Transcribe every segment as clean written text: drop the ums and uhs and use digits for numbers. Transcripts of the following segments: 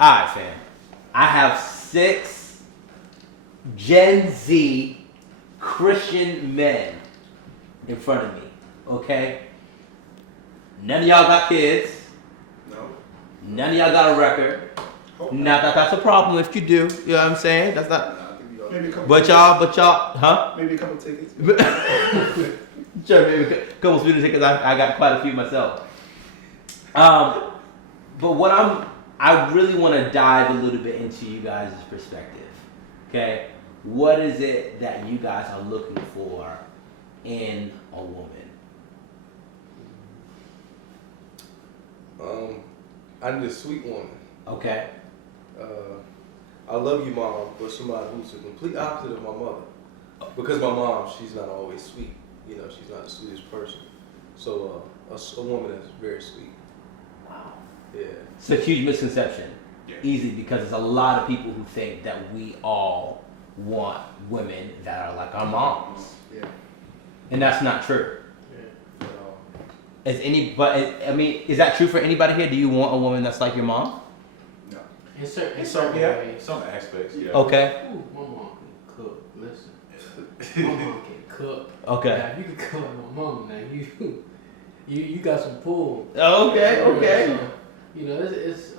Alright, fam. I have 6 Gen Z Christian men in front of me. Okay? None of y'all got kids. No. None of y'all got a record. Not that that's a problem if you do. You know what I'm saying? That's not. Maybe a couple. But y'all, huh? Maybe a couple tickets. Sure, maybe a couple student tickets. I got quite a few myself. But I really want to dive a little bit into you guys' perspective. Okay, what is it that you guys are looking for in a woman? I need a sweet woman. Okay. I love you, mom, but somebody who's the complete opposite of my mother. Because my mom, she's not always sweet. You know, she's not the sweetest person. So a woman that's very sweet. Wow. Yeah. It's a huge misconception. Yeah. Easy, because there's a lot of people who think that we all want women that are like our moms, Yeah. and that's not true. Yeah. Is that true for anybody here? Do you want a woman that's like your mom? No. In certain Yeah. ways. Some aspects, yeah. Okay. Ooh, my mom can cook. Listen, my mom can cook. Okay. Now, if you can cook like my mom, now you got some pull. Okay. Okay. So, it's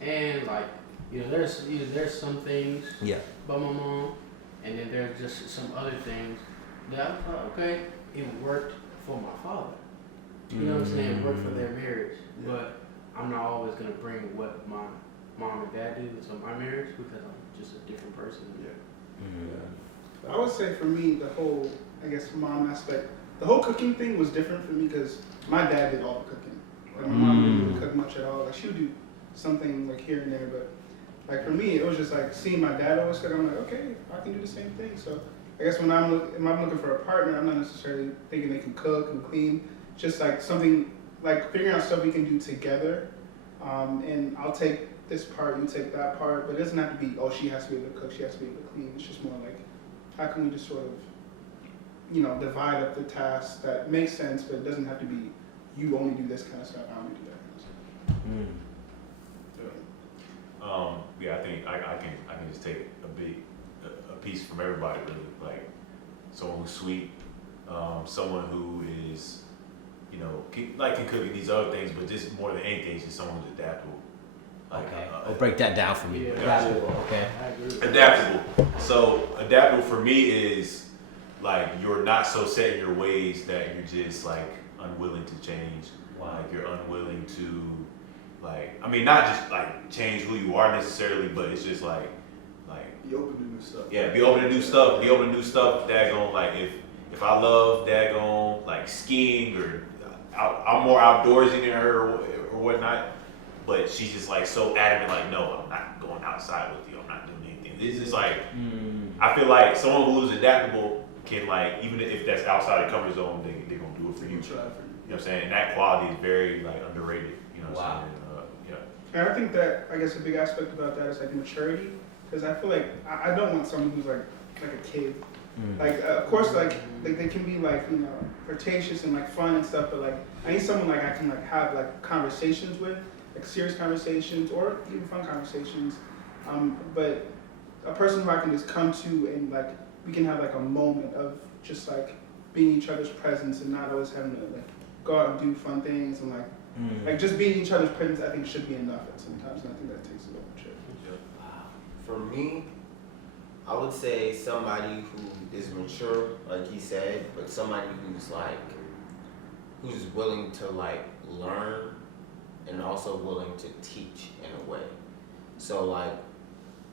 and like there's some things Yeah. about my mom, and then there's just some other things that I thought, okay, it worked for my father. You know what I'm saying? It worked for their marriage, but I'm not always gonna bring what my mom and dad do into my marriage because I'm just a different person. I would say for me, the whole, I guess, mom aspect, the whole cooking thing was different for me because my dad did all the cooking. Like, my mom didn't really cook much at all. Like, she would do something like here and there, but like for me, it was just like seeing my dad always cook. I'm like, okay, I can do the same thing. So I guess when I'm looking for a partner, I'm not necessarily thinking they can cook and clean. Just like something like figuring out stuff we can do together. And I'll take this part, you take that part, but it doesn't have to be, oh, she has to be able to cook, she has to be able to clean. It's just more like, how can we just sort of, divide up the tasks that makes sense, but it doesn't have to be, you only do this kind of stuff, I only do that kind of stuff. Yeah, I think I can just take a piece from everybody really. Like someone who's sweet, someone who is, can cook and these other things, but just more than anything, just someone who's adaptable. Like, Okay. Break that down for me. Yeah. Adaptable. Okay. I agree with Adaptable. So adaptable for me is like you're not so set in your ways that you're just like unwilling to change. Wow. Like you're unwilling to not just like change who you are necessarily, but it's just like Be open to new stuff. yeah, be open to new stuff. Be open to new stuff. Daggone, like if I love daggone like skiing or I'm more outdoorsy than her or whatnot, but she's just like so adamant, like no, I'm not going outside with you. I'm not doing anything. This is like I feel like someone who's adaptable can like even if that's outside the comfort zone, they're gonna do it for you. Try for you. You know what I'm saying? And that quality is very like underrated. You know what Wow. I'm saying? And I think that, I guess a big aspect about that is like maturity, because I feel like I don't want someone who's like a kid. Like, of course, like they can be like, flirtatious and like fun and stuff, but like I need someone like I can like have like conversations with, like serious conversations or even fun conversations. But a person who I can just come to and like we can have like a moment of just like being each other's presence and not always having to like go out and do fun things and like just being each other's presence. I think should be enough at sometimes, and I think that takes a little maturity. For me, I would say somebody who is mature, like he said, but somebody who's willing to like learn and also willing to teach in a way. So like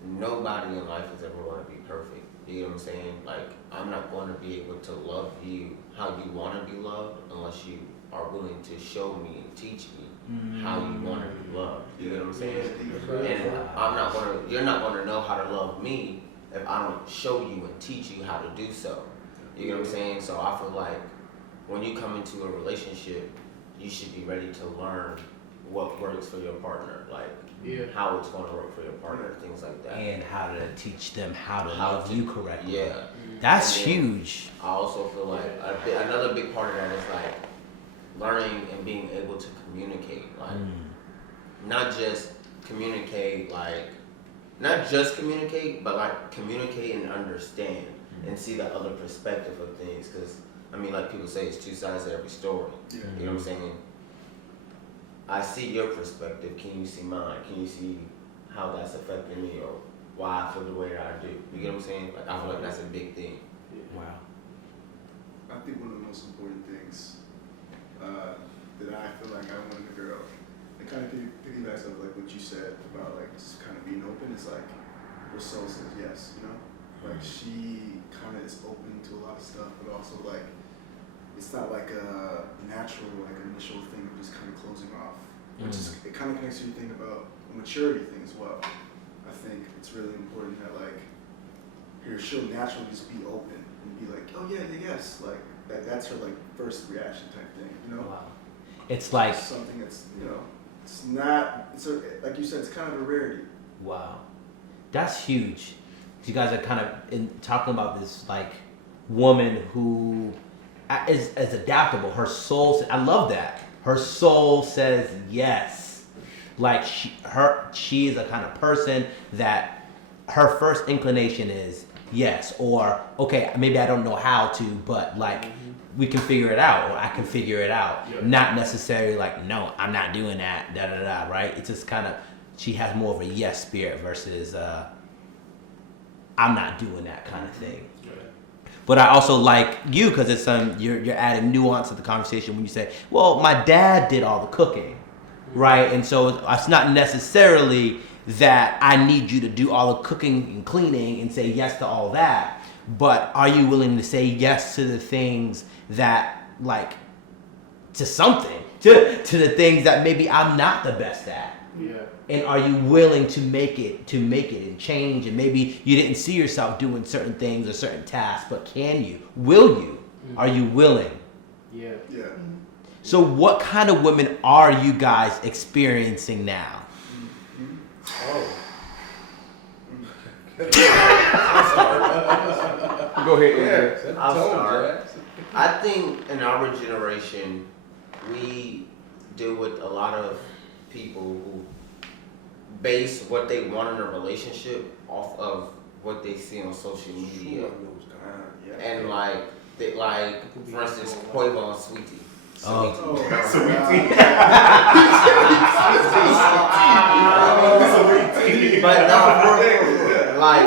nobody in life is ever going to be perfect. You know what I'm saying? Like I'm not going to be able to love you how you want to be loved unless you are willing to show me and teach me how you want to be loved. You know what I'm saying? And you're not going to know how to love me if I don't show you and teach you how to do so. You know what I'm saying? So I feel like when you come into a relationship, you should be ready to learn what works for your partner, like how it's going to work for your partner, things like that. And how to teach them how to love you correctly. Yeah. That's And then huge. I also feel like another big part of that is like learning and being able to communicate, like not just communicate, like, not just communicate, but like communicate and understand and see the other perspective of things. Because, I mean, like people say, it's two sides to every story. Yeah. You know what I'm saying? I see your perspective. Can you see mine? Can you see how that's affecting me or why I feel the way that I do? You get what I'm saying? Like, I feel like that's a big thing. Wow. I think one of the most important things that I feel like I want in a girl, it kind of piggybacks off like what you said about like just kind of being open. It's like her soul says yes, you know. Like she kind of is open to a lot of stuff, but also like it's not like a natural like initial thing of just kind of closing off. Which is it kind of makes you think about a maturity thing as well. I think it's really important that like she'll naturally just be open and be like, oh yeah, yes, like that's her like first reaction type thing, you know. Wow. It's like, Something that's, you know, it's not, it's a, like you said, it's kind of a rarity. wow, that's huge. You guys are kind of talking about this like woman who is adaptable. Her soul, I love that. Her soul says yes. Like she is a kind of person that her first inclination is yes, or okay, maybe I don't know how to, but like we can figure it out, or I can figure it out. Yeah. Not necessarily like, no, I'm not doing that, da da da, right? It's just kind of, she has more of a yes spirit versus I'm not doing that kind of thing. But I also like you because it's you're adding nuance to the conversation when you say, well, my dad did all the cooking, right? And so it's not necessarily that I need you to do all the cooking and cleaning and say yes to all that, but are you willing to say yes to the things that, like, to something, to the things that maybe I'm not the best at? Yeah. And are you willing to make it and change? And maybe you didn't see yourself doing certain things or certain tasks, but can you? Will you? Are you willing? Yeah. Yeah. So what kind of women are you guys experiencing now? Oh. Go ahead. Yeah, set the I'll tone, start. Jack. I think in our generation, we deal with a lot of people who base what they want in a relationship off of what they see on social media. Sure, I know what's going on. Yeah. And like for instance, Quavo and Sweetie. Oh. But no, for real, like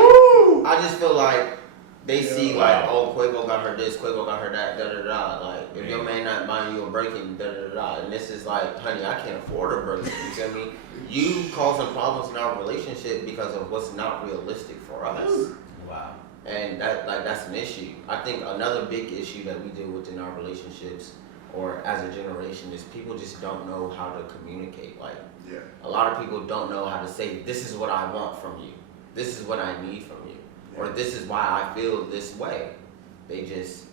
I just feel like they see like, oh, Quavo got her this, Quavo got her that, da da da. Like if your man not buying you a Birkin, da da da. And this is like, honey, I can't afford a Birkin. You feel me? You causing problems in our relationship because of what's not realistic for us. Wow. And that's an issue. I think another big issue that we deal with in our relationships or as a generation is people just don't know how to communicate. Like Yeah. a lot of people don't know how to say, this is what I want from you. This is what I need from you. Or this is why I feel this way. They just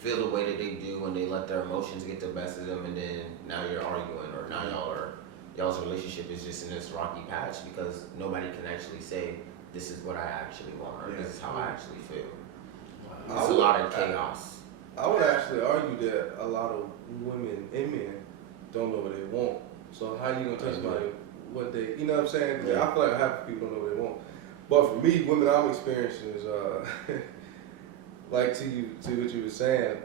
feel the way that they do and they let their emotions get the best of them, and then now you're arguing, or now y'all's relationship is just in this rocky patch because nobody can actually say, this is what I actually want, or this is how I actually feel. It's a lot of chaos. I would actually argue that a lot of women and men don't know what they want. So how you gonna tell somebody what they, you know what I'm saying? Yeah. I feel like half the people don't know what they want. But for me, women I'm experiencing is like to what you were saying,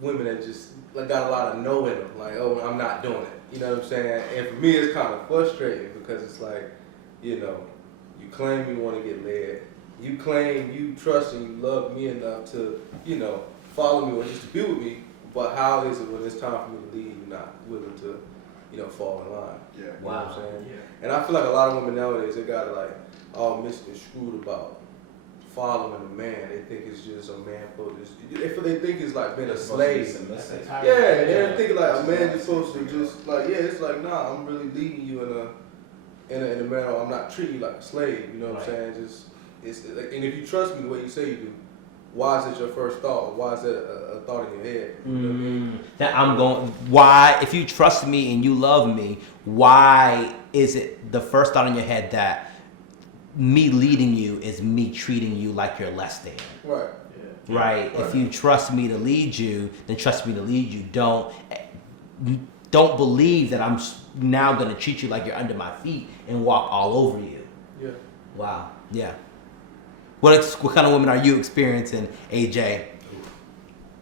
women that just like got a lot of no in them. Like, oh, I'm not doing it. You know what I'm saying? And for me, it's kind of frustrating because it's like, you know, you claim you want to get laid. You claim you trust and you love me enough to, you know, follow me or just to be with me. But how is it when it's time for me to leave, you're not willing to, you know, fall in line? Yeah. You know what I'm saying? Yeah. And I feel like a lot of women nowadays, they got like all misconstrued about following a man. They think it's just a man focused. They think it's like being a slave. That's a Yeah, type they think like a man is supposed to just like, yeah, it's like, nah, I'm really leading you in a manner. I'm not treating you like a slave. You know what I'm saying? Just it's like, and if you trust me the way you say you do, why is it your first thought? Why is that a thought in your head? You know what I mean? That I'm going, why, if you trust me and you love me, why is it the first thought in your head that me leading you is me treating you like you're less than? Right. Right? If you trust me to lead you, then trust me to lead you. Don't. don't believe that I'm now gonna treat you like you're under my feet and walk all over you. Yeah. Wow. Yeah. What kind of women are you experiencing, AJ?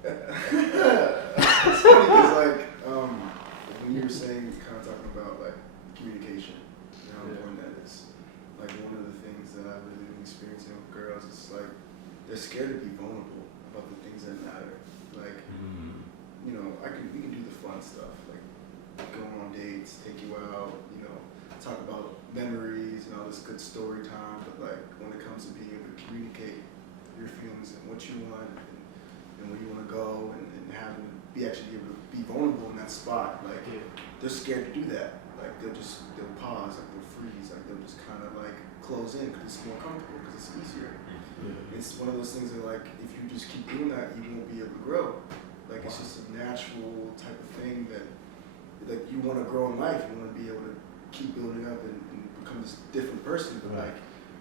It's funny because like when you were saying, kind of talking about like communication, you know how important that is. Like one of the things that I've really been experiencing with girls is like they're scared to be vulnerable about the things that matter. Like you know, we can do the fun stuff like going on dates, take you out, you know, talk about memories and all this good story time. But like when it comes to being able to communicate your feelings and what you want and where you want to go and having actually be able to be vulnerable in that spot, like they're scared to do that. Like they'll pause, like they'll freeze, like they'll just kind of like close in because it's more comfortable, because it's easier. It's one of those things that like if you just keep doing that, you won't be able to grow. Like it's just a natural type of thing that like you want to grow in life. You want to be able to keep building up and become this different person, but like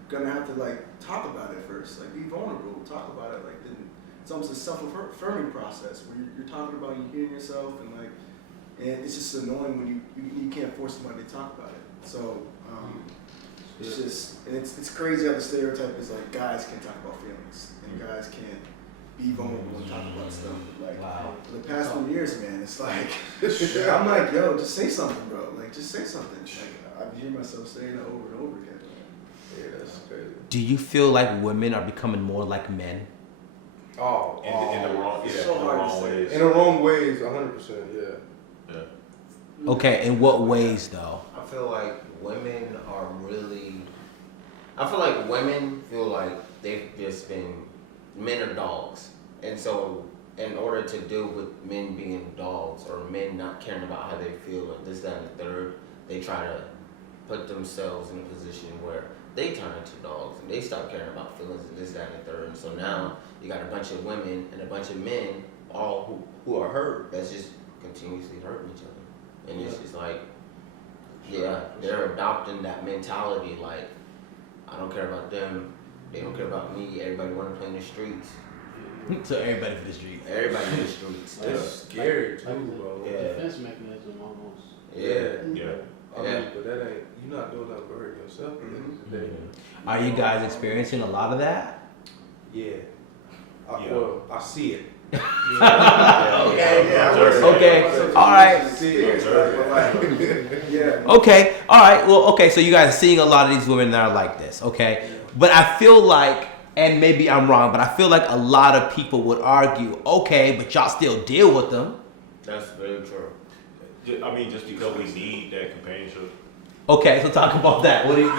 gonna have to like talk about it first, like be vulnerable, talk about it. Like then it's almost a self-affirming process where you're talking about, you hearing yourself, and it's just annoying when you can't force somebody to talk about it. So it's just, and it's crazy how the stereotype is like guys can't talk about feelings and guys can't be vulnerable and talk about stuff. Like for the past 1 years, man, it's like I'm like, yo, just say something, bro. Like just say something. Like I hear myself saying it over and over again. Yeah, that's crazy. Do you feel like women are becoming more like men? Oh, In the wrong, It's yeah, so in the hard to wrong say. ways. in the wrong ways, 100%. Yeah. Okay, in what ways though? I feel like women are really. I feel like women feel like they've just been. Men are dogs. And so, in order to deal with men being dogs or men not caring about how they feel and this, that, and the third, they try to put themselves in a position where they turn into dogs and they stop caring about feelings and this, that, and the third. And so now you got a bunch of women and a bunch of men, all who are hurt, that's just continuously hurting each other. And it's just like, yeah, they're adopting that mentality like, I don't care about them, they don't care about me, everybody want to play in the streets. So everybody for the streets. Everybody in the streets. That's scary too, Like bro. Yeah. defense mechanism almost. Yeah. Yeah. I mean, but that ain't, you're not doing nothing but hurting yourself at the end of the day. Are you guys experiencing a lot of that? Yeah. Yeah. Well, I see it. Okay. Observe. Okay. All right. See it. Observe. Yeah. Okay. All right. Well, okay. So you guys are seeing a lot of these women that are like this. Okay. But I feel like, and maybe I'm wrong, but I feel like a lot of people would argue, okay, but y'all still deal with them. That's very true. I mean, just because we need that companionship. Okay. So talk about that. What do you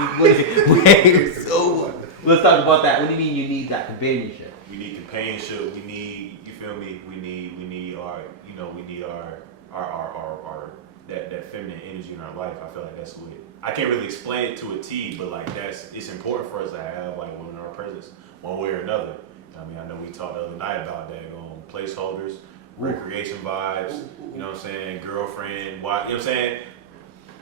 wait, so let's talk about that. What do you mean you need that companionship? We need companionship. We need, you feel me? We need our, you know, we need our that feminine energy in our life. I feel like that's what I can't really explain it to a T, but like it's important for us to have like women in our presence, one way or another. I mean, I know we talked the other night about that on placeholders, recreation vibes. You know what I'm saying? Girlfriend, wife. You know what I'm saying?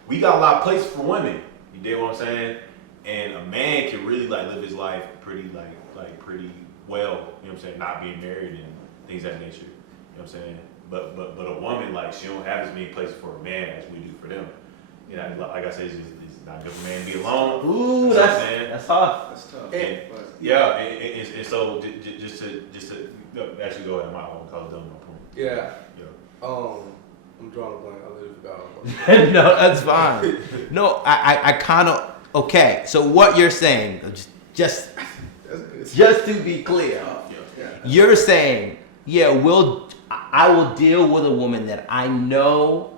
We got a lot of places for women. You dig what I'm saying? And a man can really like live his life pretty like pretty well. You know what I'm saying? Not being married and things of that nature. You know what I'm saying? But a woman, like, she don't have as many places for a man as we do for them. You know, like I said, it's not good for a man to be alone. Ooh, You know what I'm saying? that's tough. That's tough. And, But yeah, and so just to no, actually go ahead, my own cause done my point. Yeah. Yeah. I'm drawing a blank. I literally forgot about No, that's fine. No, I kind of, okay. So what you're saying, just to be clear, you're saying, yeah, I will deal with a woman that I know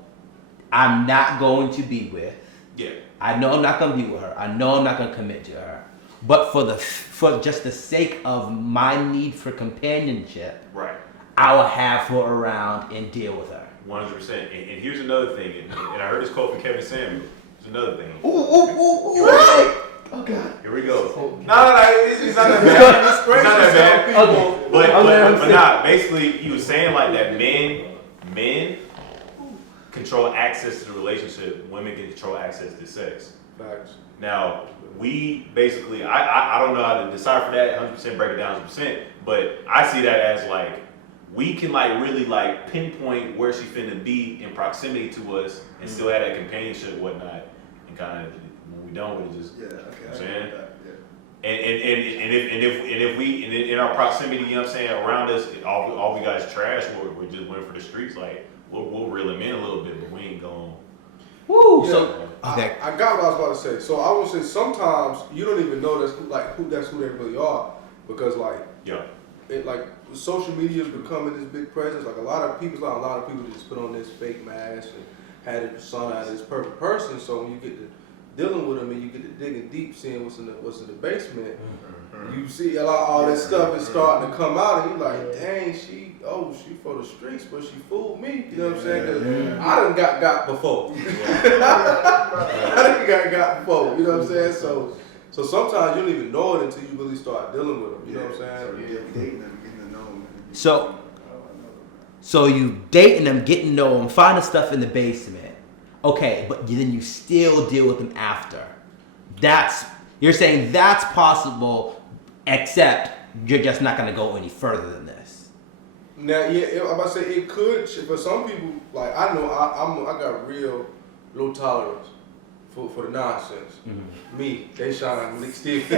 I'm not going to be with. Yeah. I know I'm not going to be with her. I know I'm not going to commit to her. But for just the sake of my need for companionship, Right. I will have her around and deal with her. 100%. And here's another thing, and I heard this quote from Kevin Samuel. There's another thing. Right. Oh God. Here we go. No, it's not that bad. It's not that bad. Okay. But nah, basically he was saying like that men control access to the relationship, women can control access to sex. Facts. Now, we basically, I don't know how to decipher that 100%, break it down 100%, but I see that as like we can like really like pinpoint where she finna be in proximity to us and still have that companionship and whatnot. And kind of when we don't, we just Yeah, okay. I'm I saying? get that. Yeah. and if we in our proximity, you know what I'm saying, around us, all we got is trash. We're just went for the streets. Like we'll reel them in a little bit, but we ain't going. Woo! Yeah. So okay. I got what I was about to say. So I would say sometimes you don't even know that's who they really are, because like Yeah. it like social media is becoming this big presence. Like a lot of people just put on this fake mask and had it persona as this perfect person. So when you get to dealing with them and you get to digging deep, seeing what's in the basement, you see all this stuff is starting to come out, and you like, dang, she for the streets, but she fooled me. You know what I'm saying? 'Cause I done got before. I done got before. You know what I'm saying? So sometimes you don't even know it until you really start dealing with them. You know what I'm saying? So you're dating them, getting to know them. So you dating them, getting to know them, finding stuff in the basement. Okay, but then you still deal with them after. You're saying that's possible, except you're just not gonna go any further than this. Now, yeah, I'm about to say it could. For some people, like I know, I got real low tolerance for the nonsense. Mm-hmm. Me, they shine like Malik Steve. I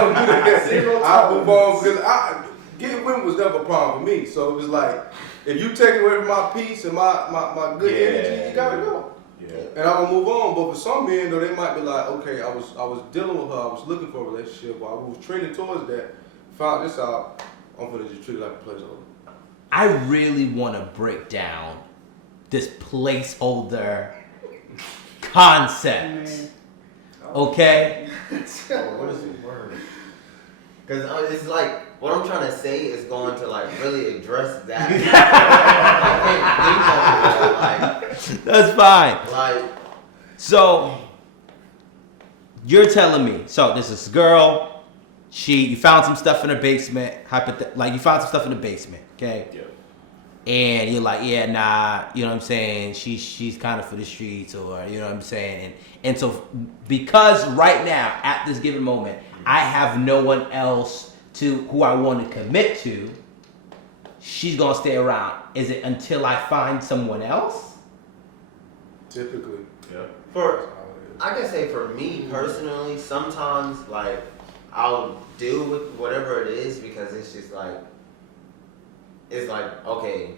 don't do that. I move on because getting women was never a problem for me. So it was like, if you take away from my peace and my good energy, you gotta go. Yeah. And I'm gonna move on. But for some men, though, they might be like, okay, I was dealing with her, I was looking for a relationship, or I was trending towards that. Found this out, I'm gonna just treat it like a placeholder. I really want to break down this placeholder concept. Okay? What is the word? Because it's like, what I'm trying to say is going to like really address that. I can't think of it. That's fine. Like, So, you're telling me, so this is a girl, you found some stuff in her basement, you found some stuff in the basement, okay? Yeah. And you're like, yeah, nah, you know what I'm saying? She's kind of for the streets, or you know what I'm saying? And so because right now, at this given moment, I have no one else who I want to commit to, she's gonna stay around. Is it until I find someone else? Typically. Yeah. I can say for me personally, sometimes like I'll deal with whatever it is because it's just like, okay,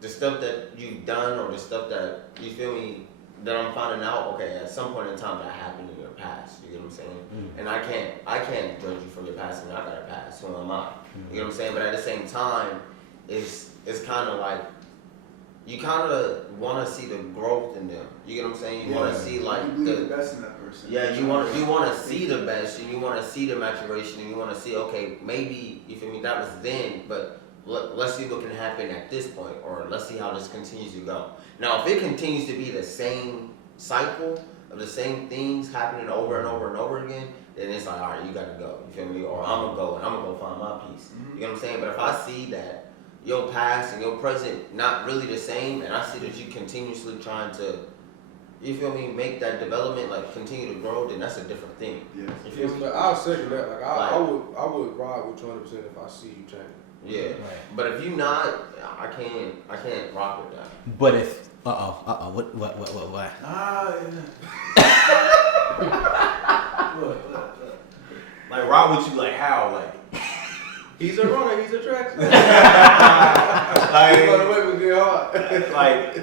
the stuff that you've done or the stuff that, you feel me, that I'm finding out, okay, at some point in time that happened in your past, you get what I'm saying? And I can't judge you for your past, and I got a past, who am I? You get what I'm saying? But at the same time, it's kind of like, you kind of want to see the growth in them. You get what I'm saying? You want to see like you believe the best in that person. Yeah, you want to see the best, and you want to see the maturation, and you want to see, okay, maybe, you feel me, that was then, but let's see what can happen at this point, or let's see how this continues to go. Now, if it continues to be the same cycle of the same things happening over and over and over again, then it's like, all right, you gotta go. You feel me? Or I'm gonna go and I'm gonna go find my peace. You know what I'm saying? But if I see that your past and your present not really the same, and I see that you continuously trying to, you feel me, make that development, like continue to grow, then that's a different thing. Yes. You feel me? But I'll second that. Like I would ride with you 100% if I see you change. Yeah. Right. But if you not, I can't rock with that. But if what? Like rock with you, like how, like. He's a runner. He's a track. Like, away with your heart. like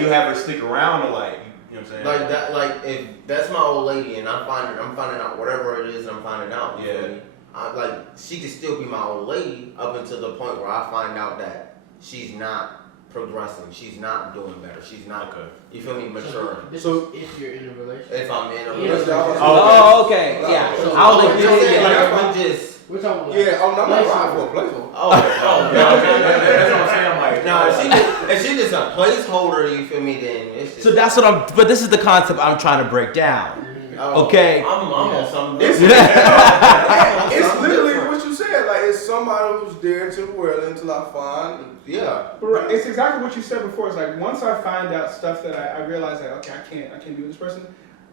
you have her stick around, or like, you know what I'm saying? Like that, like if that's my old lady and I'm finding out whatever it is I'm finding out. You feel me? Like she could still be my old lady up until the point where I find out that she's not progressing, she's not doing better, she's not. Okay. You feel me? Maturing. So if you're in a relationship. If I'm in a Yeah. relationship. Oh, okay. Yeah. So- I was I'm like, just saying, yeah. like, if we just. We're talking about yeah, I'm not riding for a placeholder. Oh, Yeah, okay, that's what I'm saying. Like, no, if she just a placeholder, you feel me? Then it's just. So that's what but this is the concept I'm trying to break down. Oh, Okay. I'm on something It's, different. it's literally what you said. Like it's somebody who's there temporarily until I find. Yeah. Right. It's exactly what you said before. It's like once I find out stuff that I realize that okay, I can't be with this person.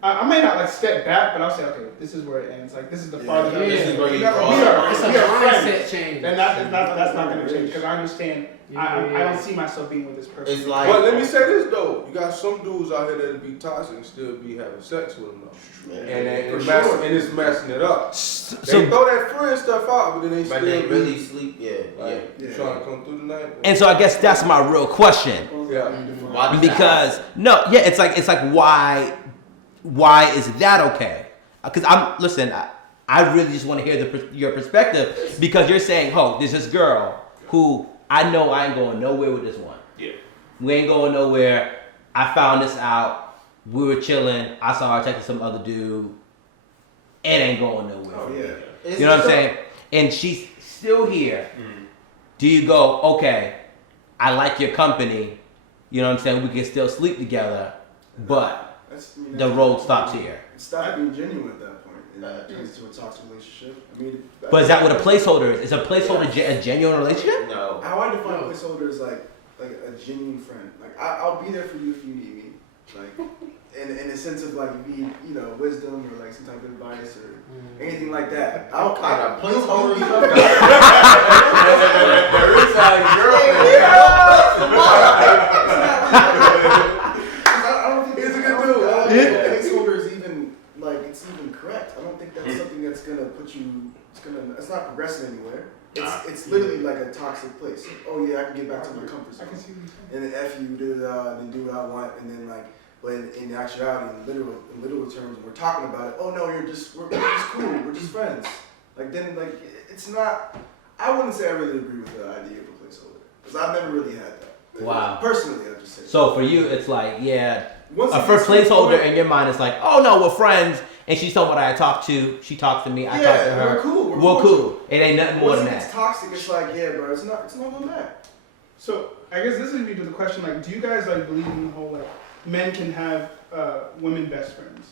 I might not like step back, but I'll say, okay, this is where it ends. Like this is the farthest. Yeah. This is where you we are, draw. It's a we are mindset friends. change. And that's not going to change because I understand. I Yeah. don't see myself being with this person. It's like, But let me say this though, you got some dudes out here that'll be toxic and still be having sex with them though. And it's messing it up. They So throw that friend stuff out, but then they but still they be, really sleep. Yeah, like, yeah. trying to come through the night. and so I guess that's my real question. Yeah. Why does that Because it's like why is that okay? Because I really just want to hear your perspective because you're saying, oh, there's this girl who I know I ain't going nowhere with this one. Yeah. We ain't going nowhere. I found this out. We were chilling. I saw her texting some other dude. It ain't going nowhere. Oh yeah. It's You know what I'm just- saying? And she's still here. Do you go, okay, I like your company. You know what I'm saying? We can still sleep together, but the road stops here. It stopped being genuine at that point, and it turns into a toxic relationship. I mean, But is that what a placeholder is? Is a placeholder a genuine relationship? No. How I define a placeholder is like a genuine friend. Like I'll be there for you if you need me. Like in the sense of like you need wisdom or like some type of advice or anything like that. I'll Kind of placeholder. There is a I don't think He's a I good don't dude. think placeholder is even like it's even correct. I don't think that's something that's gonna put you. It's not progressing anywhere. It's literally like a toxic place. Like, oh yeah, I can get back to my comfort I zone. can see what you're saying. And then F you, then do what I want, and then like, but in actuality, in literal terms, we're talking about it. Oh no, we're just cool. We're just friends. Like then like it's not. I wouldn't say I really agree with the idea of a placeholder because I've never really had that. Like, Wow. Personally, I just say. So for you, it's like, yeah, Once a it first gets to the placeholder point- in your mind is like, oh no, we're friends. And she's told what I talked to. She talks to me. I talk to Yeah, her. we're cool. We're cool. It ain't nothing more Once than it gets that. toxic, it's like yeah, bro. It's not going back. So I guess this leads me to the question: like, do you guys like believe in the whole like men can have women best friends?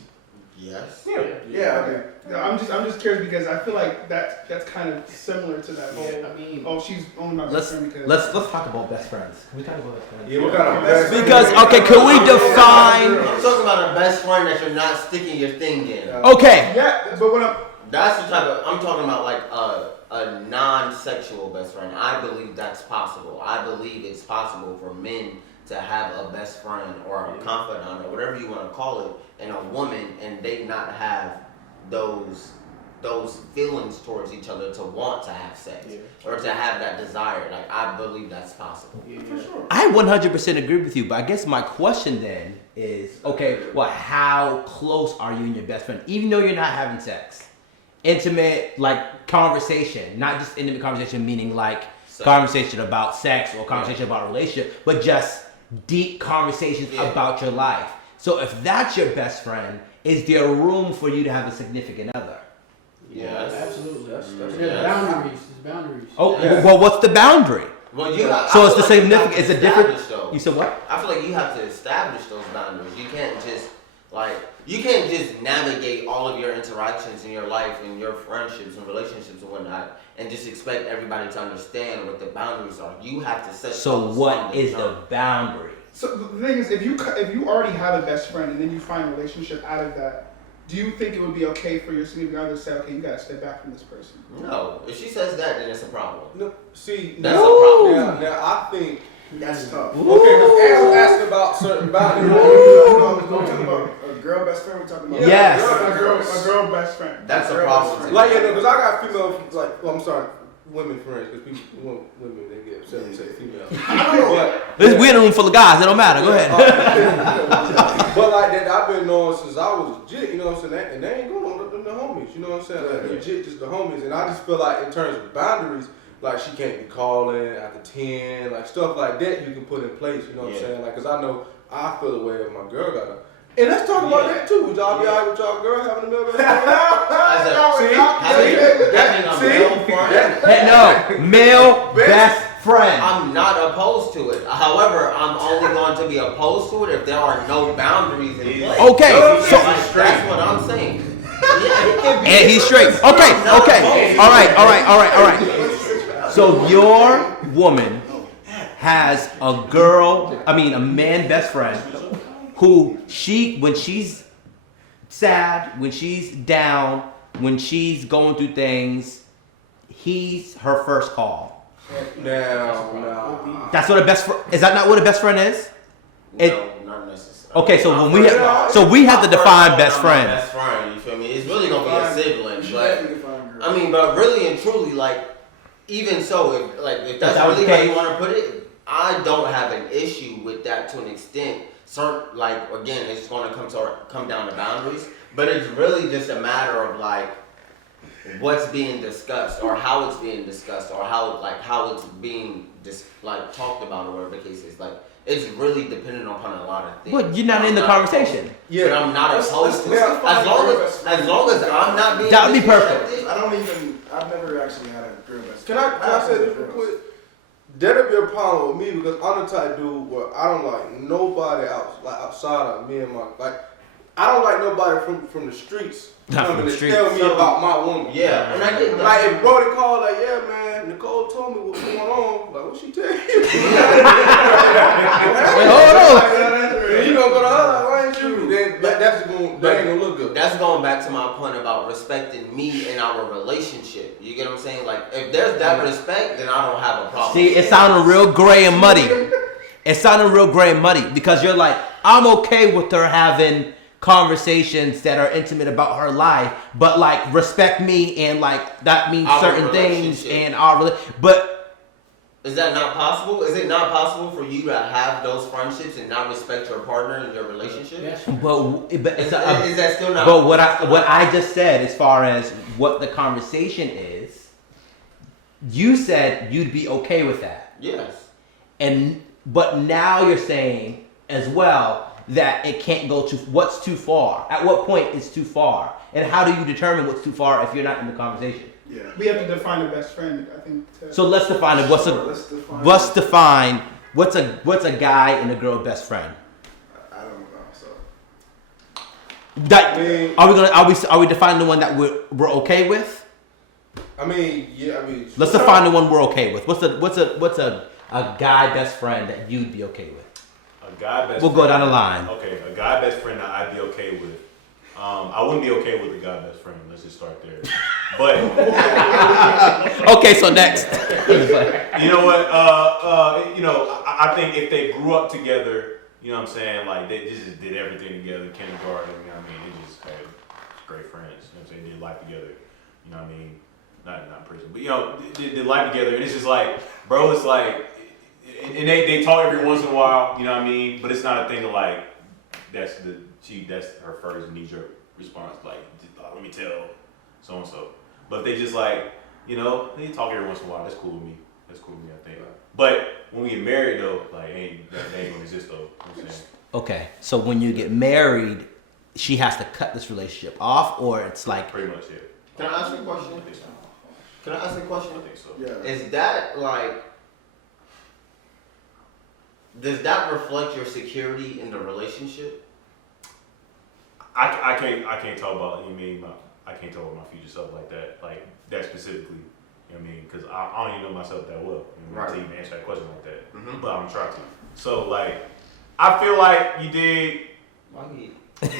Yes. Yeah, I do. Yeah, I'm just curious because I feel like that's kind of similar to that whole. I mean, Oh, she's only my best friend because. Let's talk about best friends. Can we talk about best friends? Yeah, what kind of best Because okay, can we define? I'm talking about a best friend that you're not sticking your thing in. Okay, Yeah, but what I'm. That's the type of, I'm talking about like a non-sexual best friend. I believe that's possible. I believe it's possible for men to have a best friend or a confidant or whatever you want to call it, and a woman, and they not have those feelings towards each other to want to have sex or to have that desire. Like I believe that's possible. For sure. I 100% agree with you, but I guess my question then is, okay, well, how close are you and your best friend, even though you're not having sex? Intimate, like conversation, not just intimate conversation, meaning like Sex. conversation about sex or conversation about a relationship, but just deep conversations about your life. So if that's your best friend, is there room for you to have a significant other? Yes. absolutely. That's There's boundaries. There's boundaries. Oh, Yeah. well, what's the boundary? Well, So I it's the feel like you have significant. to It's a different. establish those. You said what? I feel like you have to establish those boundaries. You can't just you can't just navigate all of your interactions in your life and your friendships and relationships and whatnot and just expect everybody to understand what the boundaries are. You have to set So those what from is the jump. boundary? So the thing is, if you already have a best friend and then you find a relationship out of that, do you think it would be okay for your significant other to say, okay, you gotta step back from this person? No, if she says that, then it's a problem. No, see, That's a problem. now I think. That's tough. Okay, Aaron was asking about certain boundaries. We're talking about a girl best friend. We're talking about Yes. A girl best friend. That's a Girl, problem. that's too. Like, yeah, because I got female, like, well, I'm sorry, women friends, because people, women, they get upset and say female. But, We're in a room full of guys. It don't matter. Go ahead. but like that, I've been knowing since I was legit, you know what I'm saying? And they ain't going on the homies, you know what I'm saying? Like, legit, just the homies. And I just feel like in terms of boundaries, like she can't be calling after 10, like stuff like that you can put in place, you know what I'm saying? Like, cause I know I feel the way if my girl got a. And let's talk about that too. Would y'all be alright with y'all girl having a male best friend? Having a male friend. Hey, no, male best friend. I'm not opposed to it. However, I'm only going to be opposed to it if there are no boundaries in place. Okay, so That's what I'm saying. Yeah, and he's straight. Okay. All right. So your woman has a man best friend who when she's sad, when she's down, when she's going through things, he's her first call. Now, That's what a best friend is. That not what a best friend is? No, not necessarily. Okay, so when we have to My define first best one, my friend. Best friend, you feel me? It's really gonna be a sibling, You but definitely define girl. I mean, but really and truly, like, even so, if that's that was really the how you case? want to put it, I don't have an issue with that to an extent. Certain, like, again, it's going to come down to boundaries, but it's really just a matter of like what's being discussed or how it's being discussed or how it's being talked about or whatever the case is. Like, it's really dependent upon a lot of things. But you're not in the conversation. But I'm not opposed to it. let's As long define as I'm not being That would be perfect. disrespected. I've never actually had a girl best can friend. I say this real quick? That'd be a problem with me because I'm the type dude where I don't like nobody outside of me and I don't like nobody from the streets Not from coming the to streets. tell me about my woman. Yeah, and I get that. Like if Brody called, like, yeah, man, Nicole told me what's going on. Like, what she tell you? Wait, hold on. You gonna go to her? Like, why ain't you? Then that ain't gonna look good. That's going back to my point about respecting me and our relationship. You get what I'm saying? Like, if there's that respect, then I don't have a problem. See, it sounded real gray and muddy. It sounded real gray and muddy because you're like, I'm okay with her having conversations that are intimate about her life, but like respect me and like that means Our certain things relationship. and our but Is that not possible? Is it not possible for you to have those friendships and not respect your partner in your relationship? Yes. but Is it's that still not? but what I just said as far as what the conversation is, you said you'd be okay with that. Yes. But now you're saying as well that it can't go what's too far? At what point is too far? And how do you determine what's too far if you're not in the conversation? Yeah. We have to define a best friend, I think. So let's define it. What's a guy and a girl best friend? I don't know. So That I mean- are we defining the one that we're okay with? I mean, yeah, I mean. Let's define the one we're okay with. What's a guy best friend that you'd be okay with? A guy best We'll go down the line. Okay, a guy best friend that I'd be okay with. I wouldn't be okay with a guy best friend. Let's just start there. But Okay, so next. you know what? I think if they grew up together, you know what I'm saying? Like they just did everything together, kindergarten. You know what I mean? They just had great friends. You know what I'm saying? Did life together. You know what I mean? Not prison, but you know, did life together. And it's just like, bro, it's like, and they talk every once in a while. You know what I mean? But it's not a thing of like, that's her first knee-jerk response. Like, let me tell so and so. But if they just like, you know, they talk every once in a while. That's cool with me. I think. But when we get married though, like, they ain't gonna exist though. You know what I'm saying? Okay, so when you get married, she has to cut this relationship off, or it's like Pretty much, yeah. Can I ask you a question? I think so. Can I ask you a question? I think so. yeah. Is that like? Does that reflect your security in the relationship? I can't talk about I can't talk about my future self like that specifically. You know what I mean? Because I don't even know myself that well. You know, Right. to even answer that question like that. Mhm. But I'm trying to. So like, I feel like you did. Why you- Just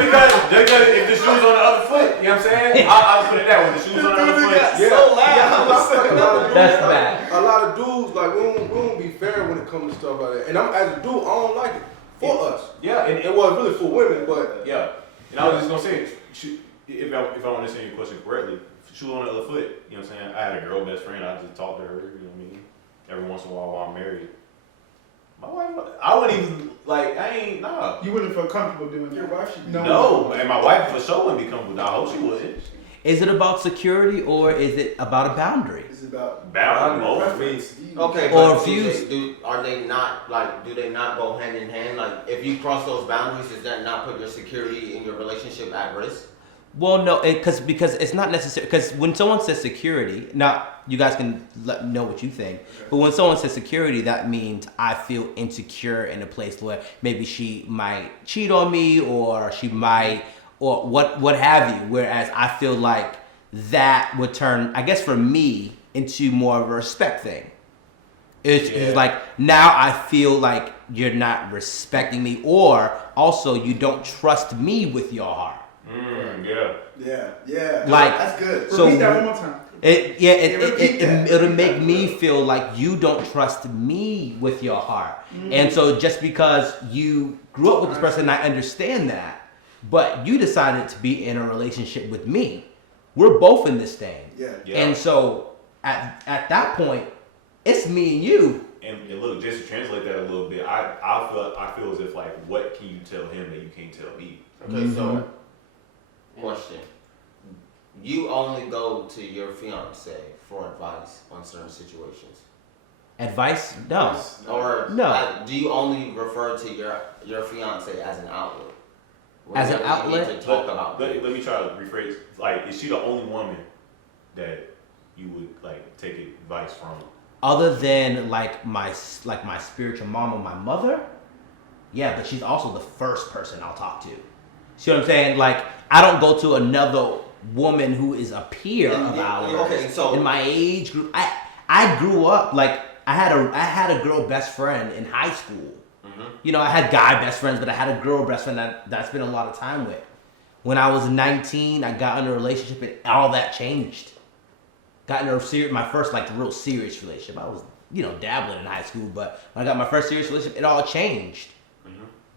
because if the shoes on the other foot, you know what I'm saying? I'll put it that way. The shoes on the other foot. Yeah, So loud. That's bad. A lot of dudes like we don't be fair when it comes to stuff like that. And I'm as a dude, I don't like it for us. Yeah, and It was really for women, but yeah. And I was just gonna say, if I want to understand your question correctly, shoe on the other foot. You know what I'm saying? I had a girl best friend. I just talked to her. You know what I mean? Every once in a while I'm married. My wife, I wouldn't even nah. You wouldn't feel comfortable doing Your that. wife should be. No, and my wife for sure wouldn't be comfortable. I hope she wouldn't. Is it about security or is it about a boundary? It's about Bound preference. Okay, Or but views. do they not go hand in hand? Like, if you cross those boundaries, does that not put your security in your relationship at risk? Well, no, because it's not necessary. Because when someone says security, now you guys can let me know what you think. But when someone says security, that means I feel insecure in a place where maybe she might cheat on me, or she might, or what have you. Whereas I feel like that would turn, I guess, for me, into more of a respect thing. It's like now I feel like you're not respecting me, or also you don't trust me with your heart. Yeah. Like, That's good. so- Repeat that one more time. It'll make me feel like you don't trust me with your heart. And so just because you grew up with this person, I understand that, but you decided to be in a relationship with me. We're both in this thing. Yeah. And so at that point, it's me and you. And look, just to translate that a little bit, I feel as if like, what can you tell him that you can't tell me? Okay, so question. You only go to your fiance for advice on certain situations. Advice? No. Or No. do you only refer to your fiance as an outlet? As an Whenever you need outlet? to talk about Let things. me try to rephrase. Like, is she the only woman that you would like take advice from? Other than like my spiritual mom or my mother, yeah, but she's also the first person I'll talk to. See what I'm saying? Like, I don't go to another woman who is a peer And of yeah, ours okay, so- in my age group. I grew up like I had a girl best friend in high school. You know, I had guy best friends, but I had a girl best friend that I spent a lot of time with. When I was 19, I got in a relationship and all that changed. Got in my first like real serious relationship. I was, dabbling in high school, but when I got my first serious relationship, it all changed.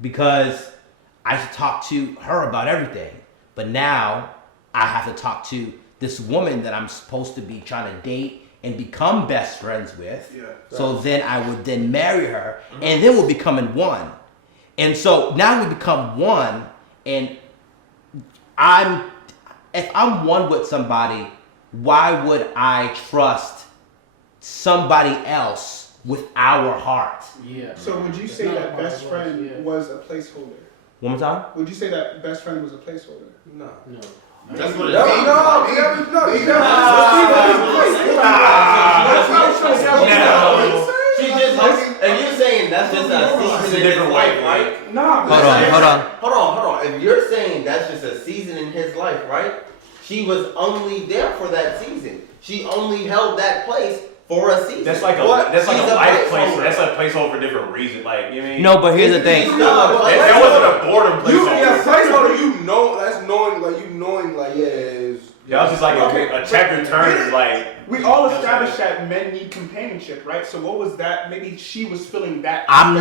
Because I used to talk to her about everything. But now I have to talk to this woman that I'm supposed to be trying to date and become best friends with. Yeah. So then I would then marry her, and then we're becoming one. And so now we become one, and if I'm one with somebody, why would I trust somebody else with our heart? Yeah. So would you It's say not that a part best of us, friend yeah. was a placeholder? One more time? Would you say that best friend was a placeholder? No. No. That's what it No, seems no, like. She just, and you're saying that's just a season in his life, right? Nah. Hold on. Hold on. If you're saying that's just a season in his life, right? She was only there for that season. She only held that place for a season. That's like a What? that's like She's a life placeholder. placeholder. That's like a placeholder for different reasons. Like, you know what I mean? No, but here's the thing. That wasn't a boredom placeholder. Placeholder, you know, that's knowing, like, yeah, it's. That was just like Okay, a chapter turn, like. We all established that men need companionship, right? So what was that? Maybe she was feeling that. I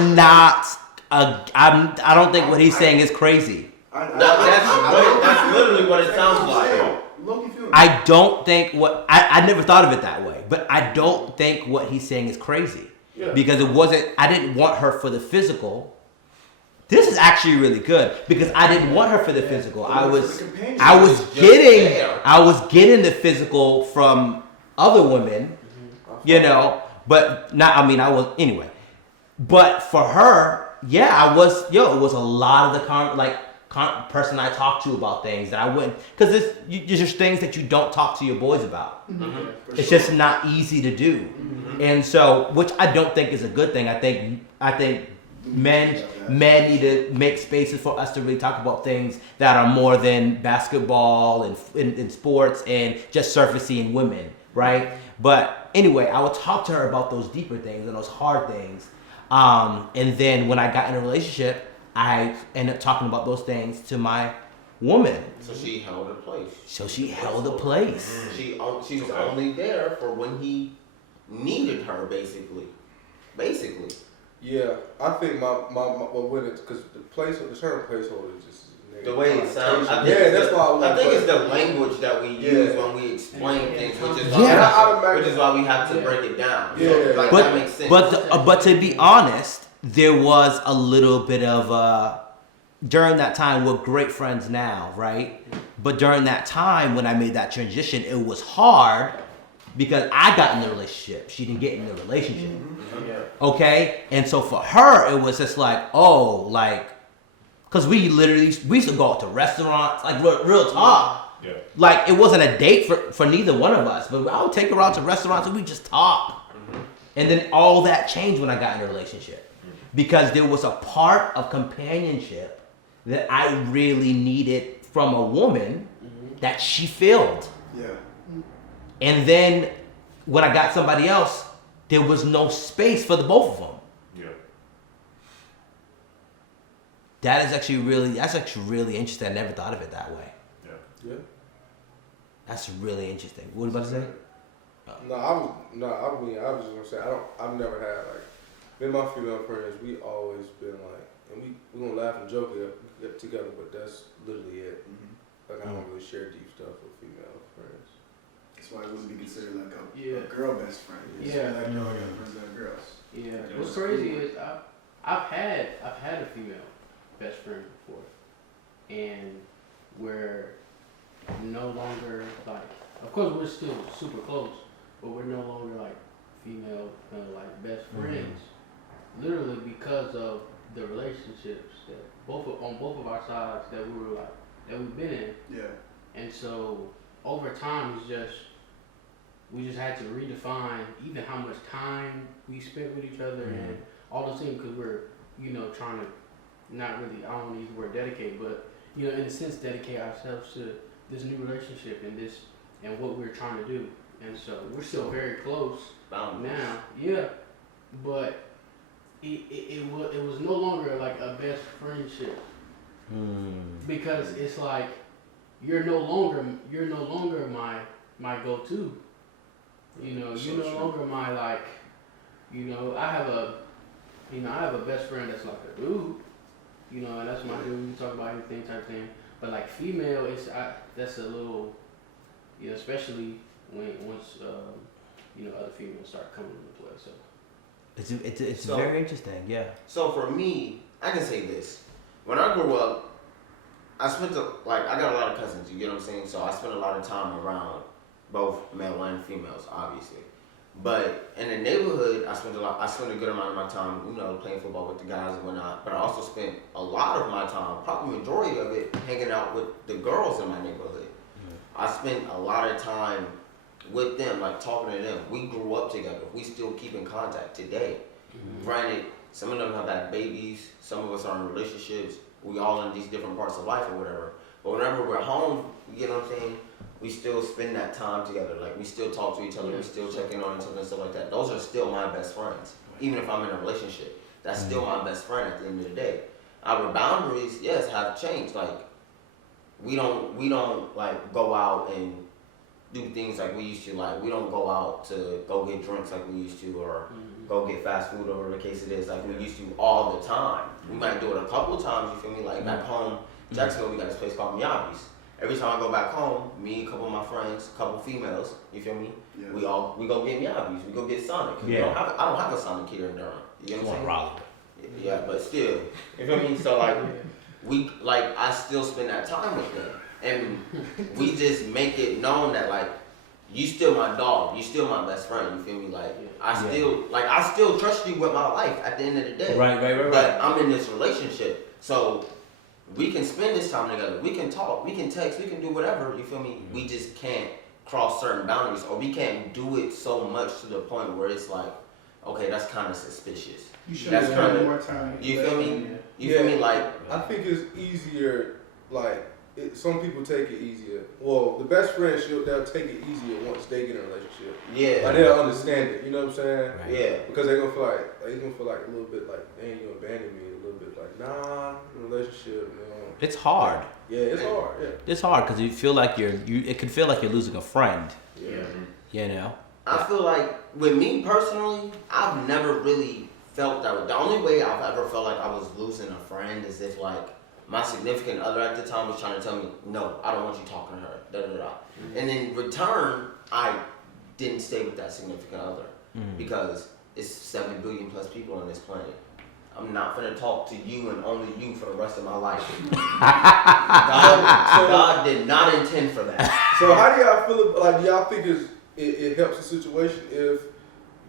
don't think what he's saying is crazy. That's literally what it sounds like. Loki feeling. I don't think I never thought of it that way, but I don't think what he's saying is crazy. Yeah. Because I didn't want her for the physical. This is actually really good because I didn't want her for the physical. I was getting the physical from other women, but anyway. But for her, yeah, it was a lot of the person I talked to about things that I wouldn't, because there's just things that you don't talk to your boys about. It's just not easy to do, and so, which I don't think is a good thing. I think men need to make spaces for us to really talk about things that are more than basketball and sports and just surfacing women, right? But anyway, I would talk to her about those deeper things and those hard things, and then when I got in a relationship, I ended up talking about those things to my woman. So she held a place. She held a place. She was only there for when he needed her, basically. Yeah, I think when it's, because the term placeholder is just. The way it sounds. That's why I think it's the language that we use when we explain things, which is why we have to break it down. Yeah. So, like, that makes sense. But to be honest, there was a little bit of during that time, we're great friends now, right? But during that time when I made that transition, it was hard because I got in the relationship. She didn't get in the relationship. Okay? And so for her, it was just like, because we used to go out to restaurants, like real talk. Yeah. Like, it wasn't a date for neither one of us, but I would take her out to restaurants and we just talk. And then all that changed when I got in a relationship. Because there was a part of companionship that I really needed from a woman that she filled. Yeah. And then when I got somebody else, there was no space for the both of them. Yeah. That's actually really interesting. I never thought of it that way. Yeah. That's really interesting. What about to say? I was just gonna say I've never had like, me and my female friends, we always been like, and we gonna laugh and joke together, but that's literally it. Like I don't really share deep stuff with female friends. That's why it wouldn't be considered like Yeah. a girl best friend. It's Yeah. like, no, I got friends that are girls. Yeah. Yeah, What's it's crazy cool. is I've had a female best friend before, and we're no longer like. Of course, we're still super close, but we're no longer like female like best friends. Literally because of the relationships that on both of our sides that we've been in. Yeah. And so over time, we just had to redefine even how much time we spent with each other and all those things, because we're, trying to not really, I don't want to use the word dedicate, but, in a sense, dedicate ourselves to this new relationship and what we're trying to do. And so we're still very close now, yeah, but it was no longer like a best friendship, because it's like, you're no longer my go-to. You're no longer my like. I have a best friend that's like a dude. And that's my dude. We talk about anything type thing. But like female, that's a little. Especially once other females start coming into play. So It's So- very interesting. Yeah. So for me, I can say this. When I grew up, I got a lot of cousins, you get what I'm saying? So I spent a lot of time around both male and females, obviously. But in the neighborhood, I spent a good amount of my time, playing football with the guys and whatnot. But I also spent a lot of my time, probably majority of it, hanging out with the girls in my neighborhood. I spent a lot of time with them, like talking to them. We grew up together. We still keep in contact today. Granted, some of them have had babies. Some of us are in relationships. We all in these different parts of life or whatever. But whenever we're home, you know what I'm saying? We still spend that time together. Like we still talk to each other. We still check in on each other and stuff like that. Those are still my best friends. Even if I'm in a relationship, that's still my best friend at the end of the day. Our boundaries, yes, have changed. Like we don't like go out and do things like we used to. Like we don't go out to go get drinks like we used to, or go get fast food, or whatever the case it is, like we used to all the time. We might do it a couple times, you feel me? Like back home, Jacksonville, we got this place called Miyabi's. Every time I go back home, me, a couple of my friends, a couple females, you feel me? Yeah. We go get Miyabi's, we go get Sonic. Yeah. I don't have a Sonic here in Durham. You know what I'm saying? Raleigh. Yeah, but still, you feel me? So I still spend that time with them, and we just make it known that like, you still my dog, you still my best friend. You feel me? Like I still trust you with my life at the end of the day. Right. But I'm in this relationship, so we can spend this time together. We can talk, we can text, we can do whatever. You feel me? We just can't cross certain boundaries, or we can't do it so much to the point where it's like, okay, that's kind of suspicious. You should That's spend kinda- more time. You feel me? You Yeah. feel me? Like I think it's easier, like, some people take it easier. Well, the best friends, they'll take it easier once they get in a relationship. yeah, Like, they'll understand it, you know what I'm saying? Right. yeah. Because they're gonna feel like a little bit like, dang, you abandoned me, a little bit like, nah, in a relationship, It's hard. Yeah, it's hard, yeah. It's hard because you feel like it can feel like you're losing a friend. Yeah. I feel like, with me personally, I've never really felt that way. The only way I've ever felt like I was losing a friend is if, like, my significant other at the time was trying to tell me, no, I don't want you talking to her, da-da-da. And in return, I didn't stay with that significant other because it's 7 billion plus people on this planet. I'm not gonna talk to you and only you for the rest of my life. God did not intend for that. So how do y'all feel about, like, do y'all think it helps the situation if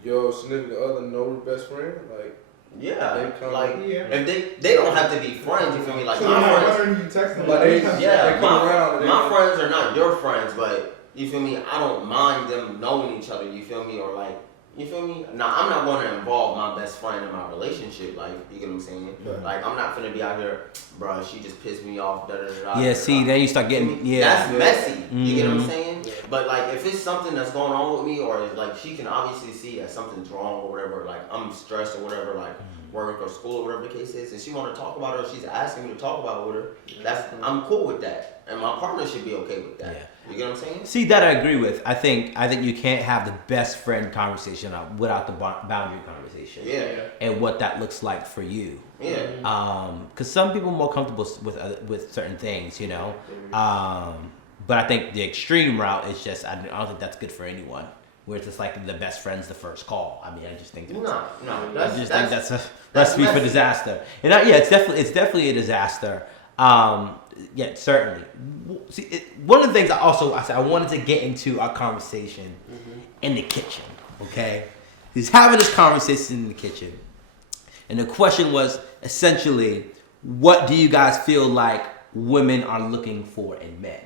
your significant other know the best friend? Like, Yeah, They come- like Yeah. if they don't have to be friends. You feel me? Like So my now friends, wondering you text them. But they- yeah, they come around and my they- friends are not your friends, but you feel me? I don't mind them knowing each other. You feel me? Or like, you feel me? Now I'm not going to involve my best friend in my relationship. Like, you get what I'm saying? Right. Like, I'm not gonna be out here, bruh. She just pissed me off. Da da da da. Yeah. See, then you start getting That's messy. You get what I'm Mhm. saying? But like, if it's something that's going on with me, or like she can obviously see that something's wrong or whatever, like I'm stressed or whatever, like work or school or whatever the case is, and she want to talk about it, or she's asking me to talk about it with her, I'm cool with that, and my partner should be okay with that. Yeah. You get what I'm saying? See, that I agree with. I think you can't have the best friend conversation without the boundary conversation. Yeah. And what that looks like for you. Yeah. Because some people are more comfortable with certain things, you know. But I think the extreme route is just, I don't think that's good for anyone. Where it's just like the best friend's the first call. I mean, I just think No. I just think that's a recipe for disaster. And it's definitely a disaster. Yeah, certainly. See, one of the things I said I wanted to get into our conversation in the kitchen. Okay, he's having this conversation in the kitchen, and the question was essentially, what do you guys feel like women are looking for in men?